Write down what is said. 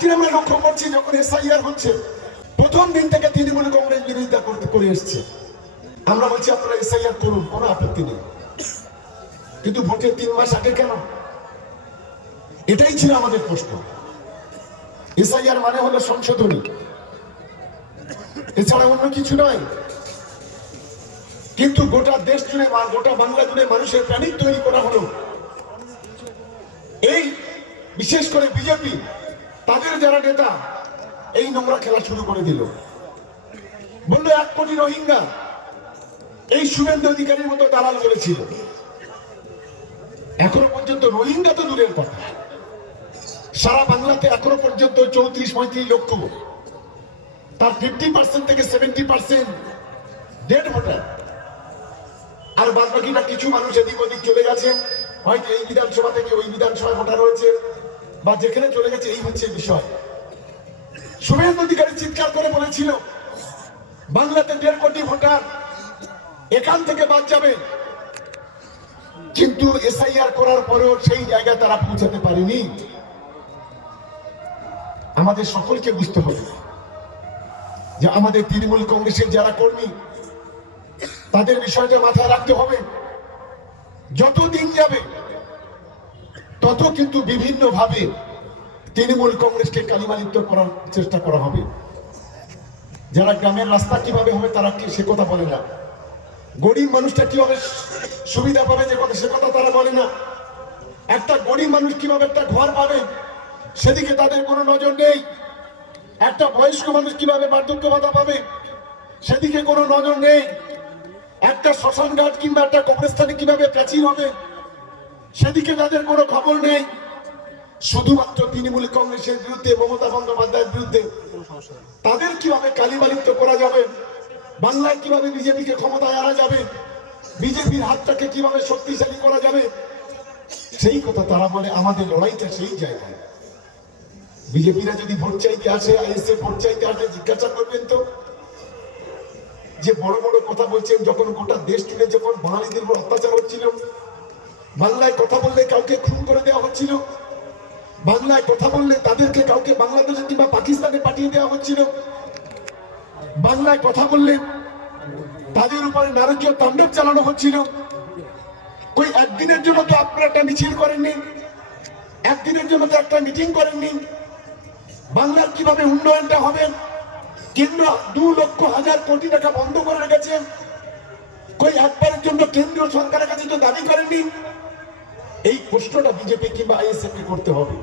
আজকে আমরা লক্ষ্য করছি যখন এসআইআর হচ্ছে প্রথম দিন থেকে তৃণমূল কংগ্রেস বিরোধিতা করে এসছে। আমরা বলছি আপনারা এসআইআর করুন, কোনো আপত্তি নেই, কিন্তু ভোটের 3 মাস আগে কেন? এটাই ছিল আমাদের প্রশ্ন। এসআইআর মানে হলো সংশোধনী, এছাড়া অন্য কিছু নয়। কিন্তু গোটা দেশ জুড়ে বা গোটা বাংলা জুড়ে মানুষের প্যানিক তৈরি করা হলো। এই বিশেষ করে বিজেপি তাদের যারা নেতা এই নোংরা খেলা শুরু করে দিল। বললো 1 কোটি রোহিঙ্গা, এই শুভেন্দু অধিকারীর মতো দালাল বলেছিল। এখনো পর্যন্ত রোহিঙ্গা তো দূরের কথা, সারা বাংলাতে এখনো পর্যন্ত 34-35 লক্ষ, তার 50% থেকে 70% ডেড ভোটার। আর বাদ বাকিটা কিছু মানুষ এদিক ওদিক চলে গেছে, হয়তো এই বিধানসভা থেকে ওই বিধানসভায় ভোটার হয়েছে বা যেখানে চলে গেছে। এই হচ্ছে বিষয়। শুভেন্দু অধিকারী চিৎকার করে বলেছিল বাংলাতে 1.5 কোটি ভোটার এখান থেকে বাদ যাবে, কিন্তু এসআইআর করার পরেও সেই জায়গায় তারা পৌঁছাতে পারেনি। আমাদের সকলকে বুঝতে হবে যে আমাদের তৃণমূল কংগ্রেসের যারা কর্মী তাদের বিষয়টা মাথায় রাখতে হবে। যত দিন যাবে তত কিন্তু বিভিন্ন ভাবে তৃণমূল কংগ্রেসকে কালিমালিপ্ত করার চেষ্টা করা হবে। যারা গ্রামের রাস্তা কিভাবে হবে তারা কি সে কথা বলে না, গরিব মানুষটা কিভাবে সুবিধা পাবে যে কথা সে কথা তারা বলে না, একটা গরিব মানুষ কিভাবে একটা ঘর পাবে সেদিকে তাদের কোনো নজর নেই, একটা বয়স্ক মানুষ কিভাবে বার্ধক্য ভাতা পাবে সেদিকে কোনো নজর নেই, একটা শ্মশান ঘাট কিংবা একটা কবরস্থানে কিভাবে প্রাচীর হবে সেদিকে তাদের কোনো খবর নেই। শুধুমাত্র তৃণমূল কংগ্রেসের বিরুদ্ধে, মমতা বন্দ্যোপাধ্যায়ের বিরুদ্ধে তাদের কিভাবে কালিমালিপ্ত করা যাবে, বাংলায় কিভাবে বিজেপিকে ক্ষমতায় আনা যাবে, বিজেপির হাতটাকে কিভাবে শক্তিশালী করা যাবে সেই কথা তারা বলে। আমাদের লড়াইটা সেই জায়গায়। বিজেপিরা যদি ভোট চাইতে আসে, আইএসএফ ভোট চাইতে আসে, জিজ্ঞাসা করবেন তো যে বড় বড় কথা বলছেন, যখন গোটা দেশ জুড়ে যখন বাঙালিদের উপর অত্যাচার হচ্ছিল, বাংলায় কথা বললে কাউকে খুন করে দেওয়া হচ্ছিল, বাংলায় কথা বললে তাদেরকে কাউকে বাংলাদেশে কিংবা পাকিস্তানে পাঠিয়ে দেওয়া হচ্ছিল, বাংলায় কথা বললে তাদের উপরে নারকীয় তাণ্ডব চালানো হচ্ছিল। কই একদিনের জন্য তো আপনারা একটা মিছিল করেননি, একদিনের জন্য তো একটা মিটিং করেননি। বাংলার কিভাবে উন্নয়নটা হবে, কেন্দ্র 2 লক্ষ হাজার কোটি টাকা বন্ধ করে রেখেছে, কই একবারের জন্য কেন্দ্রীয় সরকারের কাছে তো দাবি করেননি। এই প্রশ্নটা বিজেপি কিংবা আইএসএফ কে করতে হবে।